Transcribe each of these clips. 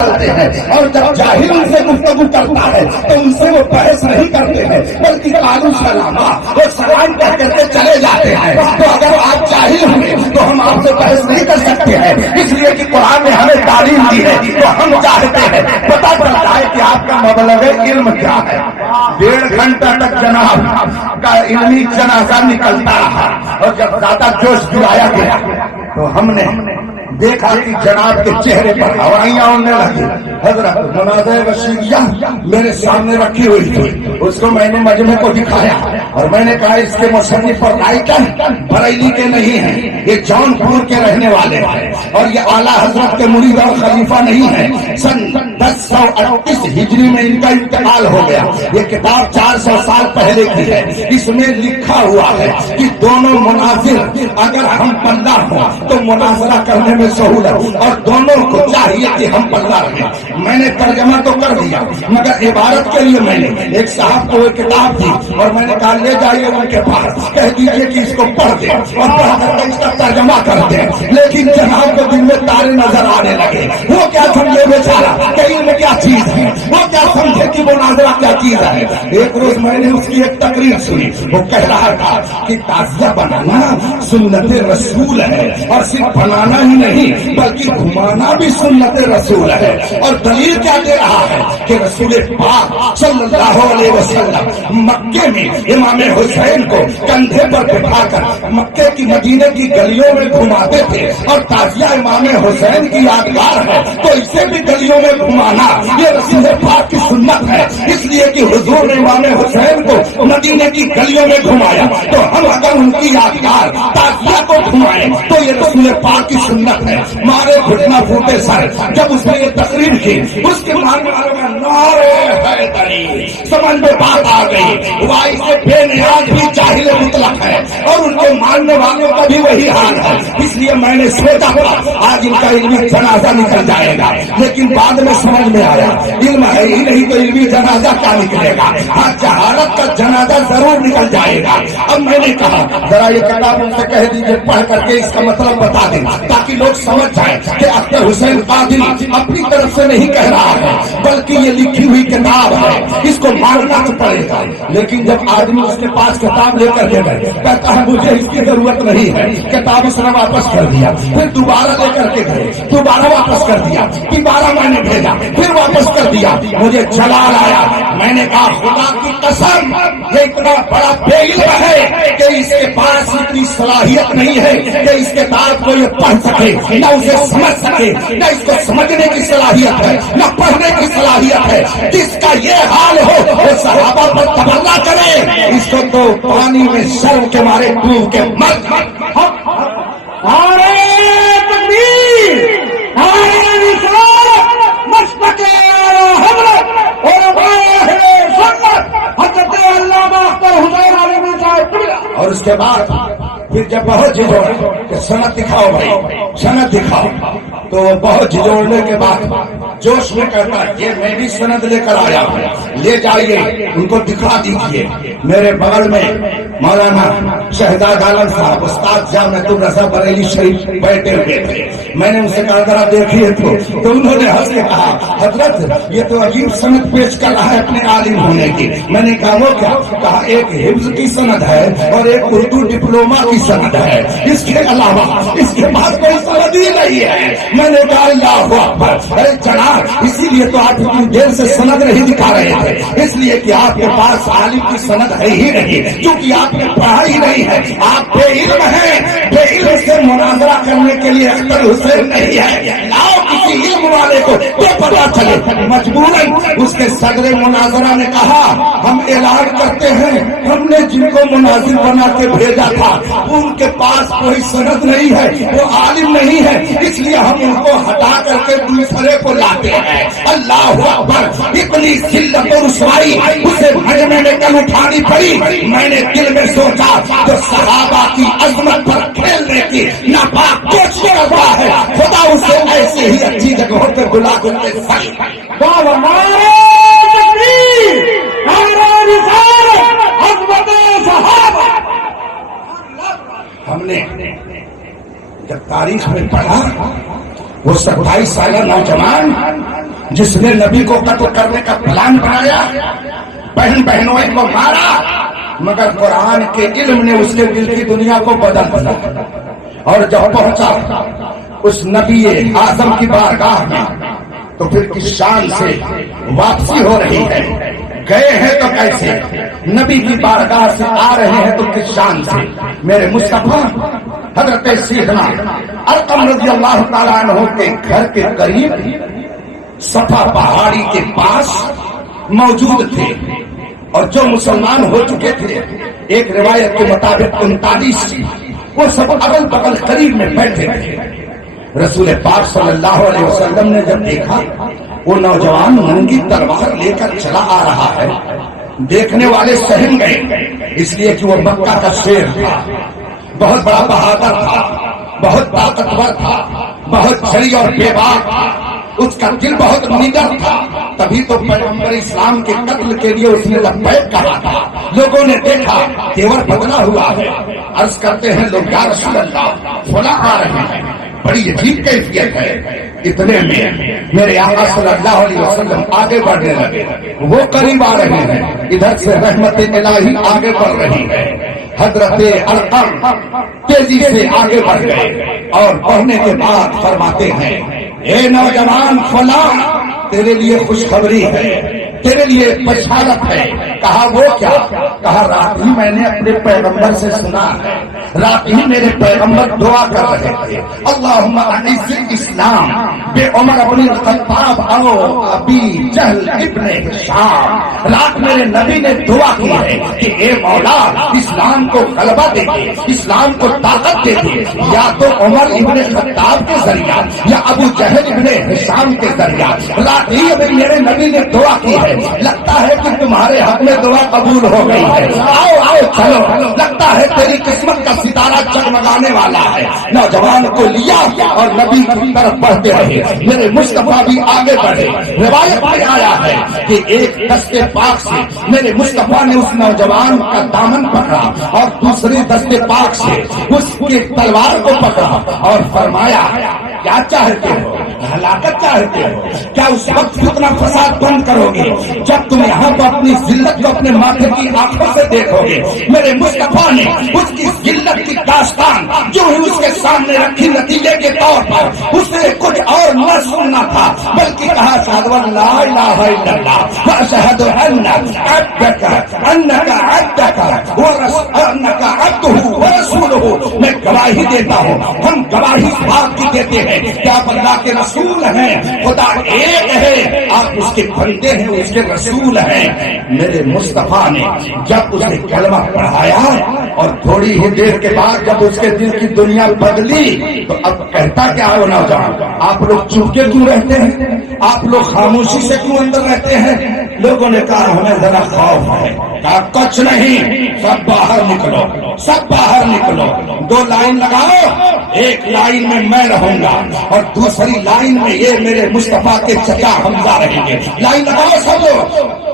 اور جب جاہل ان سے گفتگو کرتا ہے تو ان سے وہ بحث نہیں کرتے ہیں بلکہ قالوا سلاما وہ سلام کہہ کر کے چلے جاتے ہیں. تو اگر آپ جاہل ہیں تو ہم آپ سے بحث نہیں کر سکتے ہیں، اس لیے کہ قرآن نے ہمیں تعلیم دی ہے. تو ہم چاہتے ہیں پتہ چلتا ہے کہ آپ کا مبلغ علم کیا ہے. 1.5 گھنٹہ تک جناب کا علمی جنازہ نکلتا رہا اور جب زیادہ جوش دلایا گیا تو ہم نے دیکھا کہ جناب کے چہرے پر ہوائیاں اڑنے لگی. حضرت مناظر رشیدیہ میرے سامنے رکھی ہوئی تھی، اس کو میں نے مجمع کو دکھایا اور میں نے کہا اس کے مصنف اور رائٹر بریلی کے نہیں ہیں، یہ جونپور کے رہنے والے ہیں اور یہ اعلیٰ حضرت کے مرید اور خلیفہ نہیں ہیں. سن 1038 ہجری میں ان کا انتقال ہو گیا. یہ کتاب 400 سال پہلے کی ہے. اس میں لکھا ہوا ہے کہ دونوں مناظر اگر ہم پلہ ہوں تو مناظرہ کرنے میں سہولت اور دونوں کو چاہیے کہ ہم پلہ رہیں. میں نے ترجمہ تو کر دیا مگر عبارت کے لیے میں نے ایک صاحب کو ایک کتاب دی اور میں نے کہا لے جائیے ان کے پاس، کہہ دیجیے کہ اس کو پڑھ دیں اور پڑھ کر کے اس کا ترجمہ کر دیں. لیکن جناب کو دن میں تارے نظر آنے لگے. وہ کیا سمجھے بیچارہ کہ علم کیا چیز ہے، وہ کیا سمجھے کہ مناظرہ کیا چیز ہے. ایک روز میں نے اس کی ایک تقریر سنی، وہ کہہ رہا تھا کہ تعزیہ بنانا سنت رسول ہے اور صرف بنانا ہی نہیں بلکہ گھمانا بھی سنت رسول ہے. اور دلیل کیا دے رہا ہے کہ رسول پاک صلی اللہ علیہ وسلم مکے میں امام حسین کو کندھے پر بٹھا کر مکے کی مدینے کی گلیوں میں گھماتے تھے اور تعزیہ امام حسین کی یادگار ہے تو اسے بھی گلیوں میں گھمانا یہ رسول پاک کی سنت ہے. اس لیے کہ حضور نے امام حسین کو مدینے کی گلیوں میں گھمایا تو ہم اگر ان کی یادگار تعزیہ کو گھمائیں تو یہ رسول پاک کی سنت ہے. مارے گھٹنا پھوٹے سر جب اس نے یہ تقریر کی اس کے ماننے والوں کا نعرے حیدری سمجھ میں بات آ گئی. وائی سے بے نیاز بھی جاہل مطلق ہے اور ان کے ماننے والوں کا بھی وہی حال ہے. اس لیے میں نے سوچا تھا آج ان کا علمی جنازہ نکل جائے گا لیکن بعد میں سمجھ میں آیا علم ہے ہی نہیں تو علمی جنازہ کیا نکلے گا. ہاں جہالت کا جنازہ ضرور نکل جائے گا. اب میں نے کہا ذرا یہ کتاب ان سے کہہ دیجیے پڑھ کر کے اس کا مطلب بتا دیں تاکہ لوگ سمجھ جائیں کہ اختر حسین قادری اپنی طرف سے نہیں کہہ رہا ہے بلکہ یہ لکھی ہوئی کتاب ہے، اس کو ماننا تو پڑے گا. لیکن جب آدمی اس کے پاس کتاب لے کر کے گئے کہتا ہے مجھے اس کی ضرورت نہیں ہے، کتاب اس نے واپس کر دیا. پھر دوبارہ لے کر کے گئے دوبارہ واپس کر دیا، دوبارہ میں نے بھیجا پھر واپس کر دیا. مجھے جلال آیا. میں نے کہا خدا کی قسم یہ اتنا بڑا بے علم ہے کہ اس کے پاس اتنی صلاحیت نہیں ہے کہ اس کتاب کو یہ پڑھ سکے نہ اسے سمجھ سکے نہ اس کو سمجھنے کی صلاحیت ہے نہ پڑھنے کی صلاحیت ہے. جس کا یہ حال ہو وہ صحابہ پر تبرہ کرے، اس کو تو پانی میں شرم کے مارے ڈوب کے مر جائے. اور اس کے بعد پھر جب بہت جھجوڑا کہ سند دکھاؤ بھائی سند دکھاؤ تو وہ بہت جھجوڑنے کے بعد جوش میں کہتا ہے یہ میں بھی سند لے کر آیا ہوں، لے جائیے ان کو دکھا دیجیے. میرے بغل میں مولانا شہزاد عالم صاحب استاد جامع الرضا بریلی شریف بیٹھے ہوئے تھے. میں نے ان سے کہا ذرا دیکھیے تو انہوں نے ہنس کے کہا حضرت یہ تو عجیب سند پیش کر رہا ہے اپنے عالم ہونے کی. میں نے کہا وہ کیا؟ کہا ایک حفظ کی سند ہے اور ایک اردو ڈپلوما کی سند ہے، اس کے علاوہ اس کے پاس کوئی سند ہی نہیں ہے. میں نے کہا اللہ اکبر. ارے جناب اسی لیے تو آپ اتنی دیر سے سند نہیں دکھا رہے تھے، اس لیے کہ آپ کے پاس عالم کی سند ہے ہی نہیں کیونکہ آپ نے پڑھا ہی نہیں ہے. آپ بے علم ہیں، بے علم سے مناظرہ کرنے کے لیے اختر حسین نہیں ہے. لاؤ کسی علم والے کو تو پتا چلے. مجبوراً اس کے صدر مناظرہ نے کہا ہم اعلان کرتے ہیں ہم نے جن کو مناظر بنا کے بھیجا تھا ان کے پاس کوئی سند نہیں ہے، وہ عالم نہیں ہے، اس لیے ہم ان کو ہٹا کر کے دوسرے کو لاتے ہیں. اللہ اکبر. اتنی ذلت و رسوائی اسے مجمع میں کل اٹھانی پڑی. میں نے دل میں سوچا تو صحابہ کی عظمت پر کھیلنے کی ناپاک کوشش کرتا ہے خدا اسے ایسے ہی اچھی جگہوں پہ بلا کے سر ہم نے جب تاریخ میں پڑھا وہ 27 سالہ نوجوان جس نے نبی کو قتل کرنے کا پلان بنایا، بہن بہنوں کو مارا، مگر قرآن کے علم نے اس کے دل کی دنیا کو بدل دیا۔ اور جب پہنچا اس نبی اعظم کی بارگاہ میں تو پھر کس شان سے واپسی ہو رہی ہے، گئے ہیں تو کیسے، نبی کی بارگاہ سے آ رہے ہیں تو کس شان سے۔ میرے مصطفیٰ حضرت سیدنا ارقم رضی اللہ تعالیٰ عنہ کے گھر کے قریب صفا پہاڑی کے پاس موجود تھے، اور جو مسلمان ہو چکے تھے ایک روایت کے مطابق 39 وہ سب اگل بغل قریب میں بیٹھے تھے۔ رسول پاک صلی اللہ علیہ وسلم نے جب دیکھا وہ نوجوان ننگی تلوار لے کر چلا آ رہا ہے، دیکھنے والے سہم گئے، اس لیے کہ وہ مکہ کا شیر تھا، بہت بڑا بہادر تھا، بہت طاقتور تھا، بہت جری اور بے باک، اس کا دل بہت نڈر تھا، تبھی تو پیغمبر اسلام کے قتل کے لیے اس نے لبیک کہا تھا۔ لوگوں نے دیکھا تیور بدلا ہوا ہے، عرض کرتے ہیں لوگ یا رسول اللہ فلاں آ رہے ہیں، بڑی عجیب کیفیت ہے۔ اتنے میں میرے آقا صلی اللہ علیہ وسلم آگے بڑھنے لگے، وہ قریب آ رہے ہیں، ادھر سے رحمت الہی آگے بڑھ رہی ہے۔ حضرت ارقم تیزی سے آگے بڑھ گئے اور بڑھنے کے بعد فرماتے ہیں اے نوجوان فلاں، تیرے لیے خوشخبری ہے، تیرے لیے بشارت ہے۔ کہا وہ کیا؟ کہا رات ہی میں نے اپنے پیغمبر سے سنا ہے، رات ہی میرے پیغمبر دعا کر رہے تھے اللہم اعز الاسلام بے عمر ابن الخطاب او ابی جہل ابن ہشام۔ رات میرے نبی نے دعا کی ہے کہ اے مولا اسلام کو غلبہ دے دے، اسلام کو طاقت دے دے، یا تو عمر ابن خطاب کے ذریعہ یا ابو جہل ابن ہشام کے ذریعہ۔ رات ہی ابھی میرے نبی نے دعا کی ہے، لگتا ہے کہ تمہارے حق میں دعا قبول ہو گئی ہے، آؤ آؤ چلو، لگتا ہے تیری قسمت کا ستارہ جگمگانے والا ہے۔ نوجوان کو لیا اور نبی کی طرف بڑھتے رہے، میرے مصطفیٰ بھی آگے بڑھے۔ روایت میں آیا ہے کہ ایک دستے پاک سے میرے مصطفیٰ نے اس نوجوان کا دامن پکڑا اور دوسرے دستے پاک سے اس کی تلوار کو پکڑا اور فرمایا کیا چاہتے ہو؟ ہلاکت چاہتے ہو؟ کیا اس وقت فتنہ فساد بند کرو گے جب تم یہاں پر اپنی ذلت کو اپنے ماتھے کی آنکھوں سے دیکھو گے؟ میرے مصطفیٰ نے اس کی ذلت کی داستان جو ہی اس کے سامنے رکھی، نتیجے کے طور پر اس نے کچھ اور نہ سننا تھا بلکہ کہا اشہد ان لا الہ الا اللہ واشہد ان عبدک انک عبدک وانک عبدہ ورسولہ۔ میں گواہی دیتا ہوں، ہم گواہی اس بات کی دیتے ہیں کہ آپ اللہ کے رسول ہیں، خدا ایک ہے، آپ اس کے بندے ہیں، اس کے رسول ہیں۔ میرے مصطفیٰ نے جب اسے کلمہ پڑھایا اور تھوڑی ہی دیر کے بعد جب اس کے دل کی دنیا بدلی تو اب کہتا کیا ہو نوجوان، آپ لوگ چپ کے کیوں رہتے ہیں؟ آپ لوگ خاموشی سے کیوں اندر رہتے ہیں؟ لوگوں نے کہا ہمیں ذرا خوف ہے۔ کہا کچھ نہیں، سب باہر نکلو، سب باہر نکلو، دو لائن لگاؤ، ایک لائن میں رہوں گا اور دوسری لائن میں یہ میرے مصطفیٰ کے چچا حمزہ رہیں گے۔ لائن لگاؤ سب لوگ۔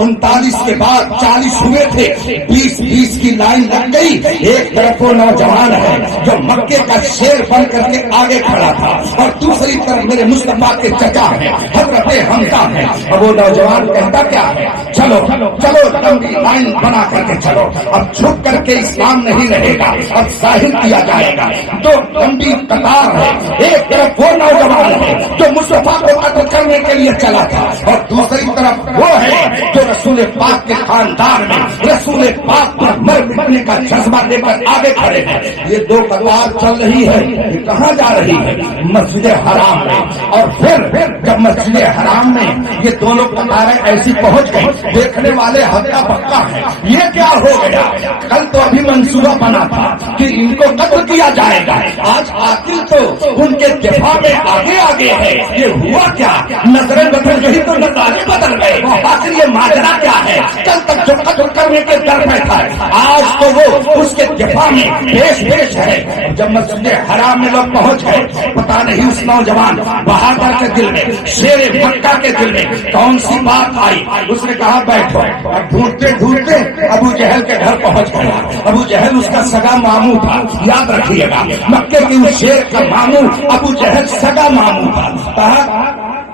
39 کے بعد 40 ہوئے تھے، 20 کی لائن لگ گئی۔ ایک طرف وہ نوجوان ہے جو مکے کا شیر بن کر کے آگے کھڑا تھا اور دوسری طرف میرے مصطفیٰ کے چچا ہیں حضرت حمزہ ہیں، اور وہ نوجوان کہتا کیا ہے چلو چلو لمبی لائن بنا کر کے چلو، اب چھپ کر کے اسلام نہیں رہے گا، اب ظاہر کیا جائے گا۔ تو لمبی قطار ہے، ایک طرف وہ نوجوان ہے جو مصطفیٰ کو قتل کرنے کے لیے چلا تھا اور دوسری طرف وہ ہے جو رسول پاک کے خاندان میں رسول پاک پر مر مٹنے کا جذبہ لے کر آگے کھڑے ہیں۔ یہ دو قطار چل رہی ہے، یہ کہاں جا رہی ہے؟ مسجد حرام میں۔ اور پھر جب مسجد حرام میں یہ دونوں قطاریں ایسی پہنچ گئی، دیکھنے والے ہکا بکا ہیں، یہ کیا ہو گیا؟ کل تو ابھی منصوبہ بنا تھا کہ ان کو قتل کیا جائے گا، آج قاتل تو ان کے دفاع میں آگے آگے ہے، یہ ہوا کیا؟ نظریں بدل گئی تو نظارے بدل گئے، آخر یہ ماجرا کیا ہے؟ کل تک جو قتل کرنے کے در میں تھا آج تو وہ اس کے دفاع میں پیش ہے۔ جب مسجد حرام میں لوگ پہنچ گئے، پتا نہیں اس نوجوان بہادر کے دل میں، شیر مکہ کے دل میں کون سی بات آئی، اس نے کہا بیٹھو۔ اب ڈھونڈتے ڈھونڈتے ابو جہل کے گھر پہنچ گیا۔ ابو جہل اس کا سگا ماموں تھا، یاد رکھیے گا، مکے کی اس شیر کا ماموں ابو جہل سگا ماموں تھا۔ کہا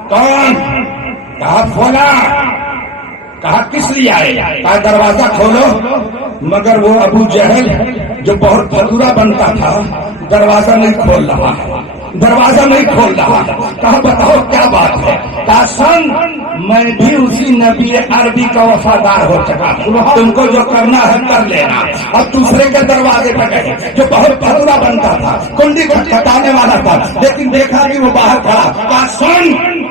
کون؟ کہا کھولا، کہا کس لیے آئے؟ کہا دروازہ کھولو، مگر وہ ابو جہل جو بہت بھتورا بنتا تھا دروازہ نہیں کھول رہا، دروازہ نہیں کھول رہا۔ کہا بتاؤ کیا بات ہے؟ کہا سن میں بھی اسی نبی عربی کا وفادار ہو چکا، تم کو جو کرنا ہے کر لینا۔ اب دوسرے کے دروازے پہ گئے جو بہت بھتورا بنتا تھا، کنڈی کو کھٹانے والا تھا، لیکن دیکھا کہ وہ باہر کھڑا۔ کہا سن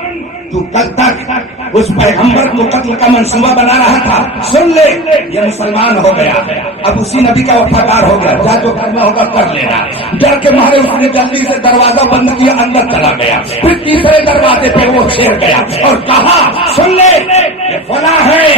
تو کل تک اس پیغمبر کو قتل کا منصوبہ بنا رہا تھا، سن لے یہ مسلمان ہو گیا، اب اسی نبی کا وفادار ہو گیا، جا جو کرنا ہوگا کر لینا۔ ڈر کے مارے اس نے جلدی سے دروازہ بند کیا، اندر چلا گیا۔ پھر تیسرے دروازے پہ وہ چھیڑ گیا اور کہا سن لے یہ فلاں ہے،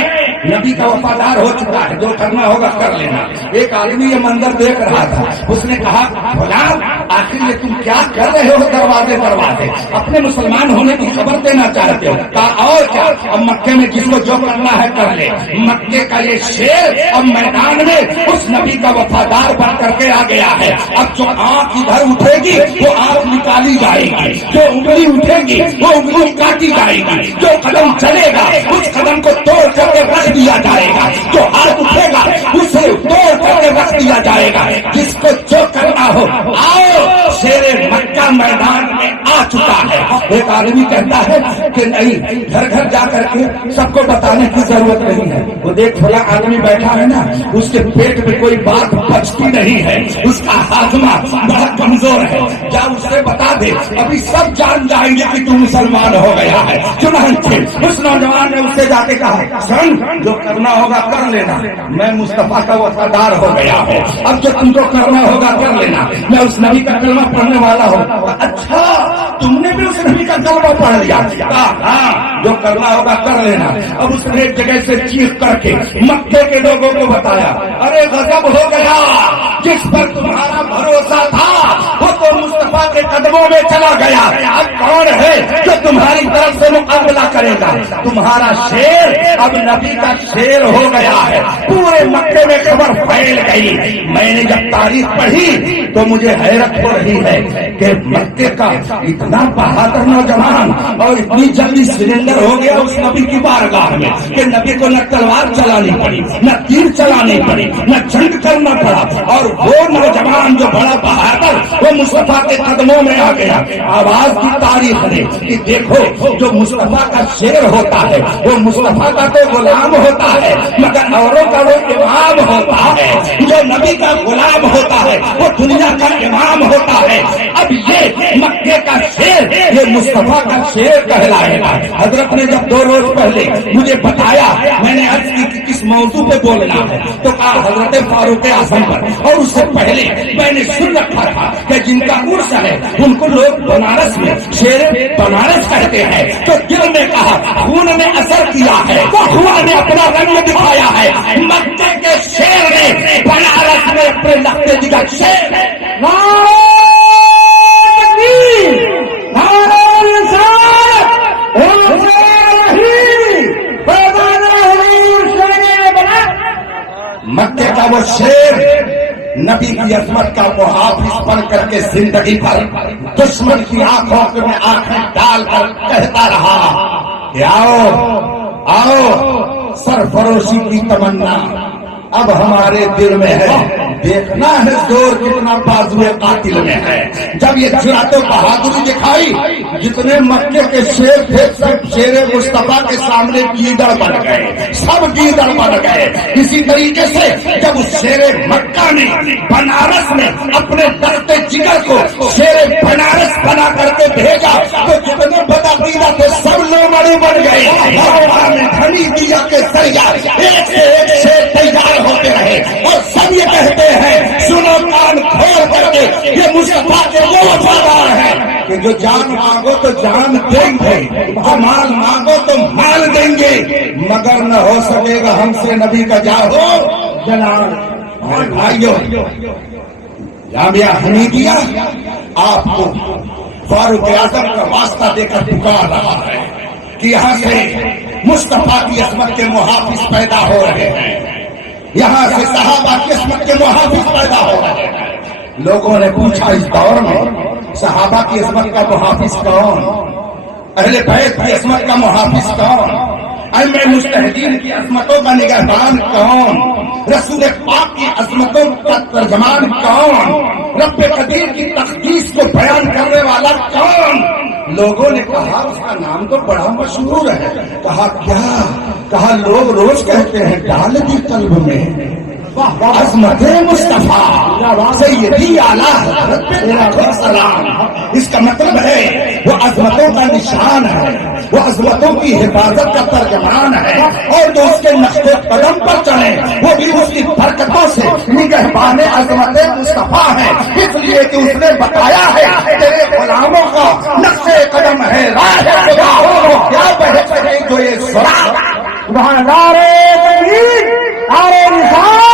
نبی کا وفادار ہو چکا ہے، جو کرنا ہوگا کر لینا۔ ایک آدمی یہ منظر دیکھ رہا تھا، اس نے کہا فلاں آخر یہ تم کیا کر رہے ہو دروازے دروازے؟ اپنے مسلمان ہونے کی خبر دینا چاہتے ہو؟ کہا اور کیا، اب مکے میں جس کو جو کرنا ہے کر لے۔ مکے کا یہ شیر اب میدان میں اس نبی کا وفادار بن کر کے آ گیا ہے۔ اب جو آنکھ ادھر اٹھے گی وہ آنکھ نکالی جائے گی، جو انگلی اٹھے گی وہ انگلی کاٹی جائے گی، جو قدم چلے گا اس قدم کو توڑ کر کے رکھ دیا جائے گا، جو ہاتھ اٹھے گا اسے توڑ کر کے رکھ دیا جائے گا۔ جس کو جو کرنا ہو آؤ، شیر مکہ میدان میں آ چکا ہے۔ ایک آدمی کہتا ہے کہ نہیں، گھر گھر جا کر کے سب کو بتانے کی ضرورت نہیں ہے۔ وہ دیکھ کھلا آدمی بیٹھا ہے نا، اس کے پیٹ میں کوئی بات بچتی نہیں ہے، اس کا ہاضمہ بہت کمزور ہے، جا اس سے بتا دے، ابھی سب جان جائیں گے کہ تو مسلمان ہو گیا ہے۔ چنانچہ اس نوجوان نے اسے جا کے کہا سن جو کرنا ہوگا کر لینا، میں مصطفیٰ کا وفادار ہو گیا ہے، اب جو تم کو کرنا ہوگا کر لینا، میں اس نبی کا کلمہ پڑھنے والا ہوں۔ اچھا تم نے بھی اس نبی کا کلمہ پڑھ لیا؟ ہاں جو کرنا ہوگا کر لینا۔ اب اس نے ایک جگہ سے چیخ کر کے مکے کے لوگوں کو بتایا، ارے غضب ہو گیا، جس پر تمہارا بھروسہ تھا وہ تو مصطفیٰ کے قدموں میں چلا گیا، اب کون ہے جو تمہاری طرف سے مقابلہ کرے گا؟ تمہارا شیر اب نبی کا شیر ہو گیا ہے۔ پورے مکے میں خبر پھیل گئی۔ میں نے جب تاریخ پڑھی تو مجھے حیرت ہو رہی ہے کہ مکے کا اتنا بہادر نوجوان اور اتنی جلدی سرنڈر ہو گیا اس نبی کی بارگاہ میں کہ نبی کو نہ تلوار چلانی پڑی، نہ تیر چلانی پڑی، نہ جنگ کرنا پڑا، اور وہ نوجوان جو بڑا بہادر وہ مصطفیٰ کے قدموں میں آ گیا۔ آواز کی تاریخ نے کہ دیکھو جو مصطفیٰ کا شیر ہوتا ہے وہ مصطفیٰ کا تو غلام ہوتا ہے مگر اوروں کا وہ امام ہوتا ہے، جو نبی کا غلام ہوتا ہے وہ دنیا کا امام ہوتا ہے۔ اب یہ مکے کا شیر یہ مصطفیٰ کا شیر کہلائے گا۔ حضرت نے جب 2 روز پہلے مجھے بتایا، میں نے عرض کی کہ کس موضوع پہ بولنا ہے تو کہا حضرت فاروق اعظم پر، اور اس سے پہلے میں نے سن رکھا تھا کہ جن کا عرس ہے ان کو لوگ بنارس میں شیر بنارس کہتے ہیں، تو دل نے کہا خون نے اثر کیا ہے، وہ خون نے اپنا رنگ دکھایا ہے۔ مکے کے شیر نے بنارس میں اپنے لگتے دکھا شیر مکے کا وہ شیر نبی کی عظمت کا محافظ بن کر کے زندگی پر دشمن کی آنکھوں میں آنکھیں ڈال کر کہتا رہا کہ آؤ آؤ، سرفروشی کی تمنا اب ہمارے دل میں ہے، دیکھنا ہے زور کتنا بازوئے قاتل میں ہے۔ جب یہ جرأت و بہادری دکھائی، جتنے مکے کے شیر تھے سب شیر مصطفیٰ کے سامنے گیدڑ بن گئے، سب گیدڑ بن گئے۔ اسی طریقے سے جب اس شیر مکہ نے بنارس میں اپنے درد جگر کو شیر بنارس بنا کر کے بھیجا تو جتنے بدعقیدہ تھے سب لومڑی بن گئے۔ دھنی دیا کے ذریعہ ایک سے ایک شیر تیار ہوتے رہے اور سب یہ کہتے ہیں سنو کان کھول کر کے یہ مصطفیٰ کے وہ وفادار ہے کہ جو جان مانگو تو جان دیں گے، جو مال مانگو تو مال دیں گے، مگر نہ ہو سکے گا ہم سے نبی کا جاہو جلال۔ اور بھائیو جامعہ حمیدیہ آپ کو فاروق اعظم کا واسطہ دے کر پکار رہا ہے کہ یہاں سے مصطفیٰ کی عظمت کے محافظ پیدا ہو رہے ہیں، یہاں سے صحابہ کی عظمت کے محافظ پیدا ہو رہے ہیں۔ لوگوں نے پوچھا اس دور میں صحابہ کی عظمت کا محافظ کون، اہل بیت کی عظمت کا محافظ کون؟ ائمہ مجتہدین کی عظمتوں کا نگہبان کون؟ رسول پاک کی عظمتوں کا ترجمان کون؟ رب قدیر کی تقدیس کو بیان کرنے والا کون؟ لوگوں نے کہا اس کا نام تو بڑا مشہور ہے. کہا کیا؟ کہا لوگ روز کہتے ہیں ڈال دی قلب میں عظمت مصطفیٰ سیدی اعلیٰ حضرت السلام. اس کا مطلب ہے وہ عظمتوں کا نشان ہے، وہ عظمتوں کی حفاظت کا ترجمان ہے، اور جو اس کے نقش قدم پر چلے وہ بھی اس کی برکتوں سے نگہبان عظمت مصطفیٰ ہے. اس لیے کہ اس نے بتایا ہے تیرے غلاموں کا نقش قدم ہے راہ خدا ہو کیا بہتر ہے جو یہ سرا. نعرے تکبیر، نعرے رسالت.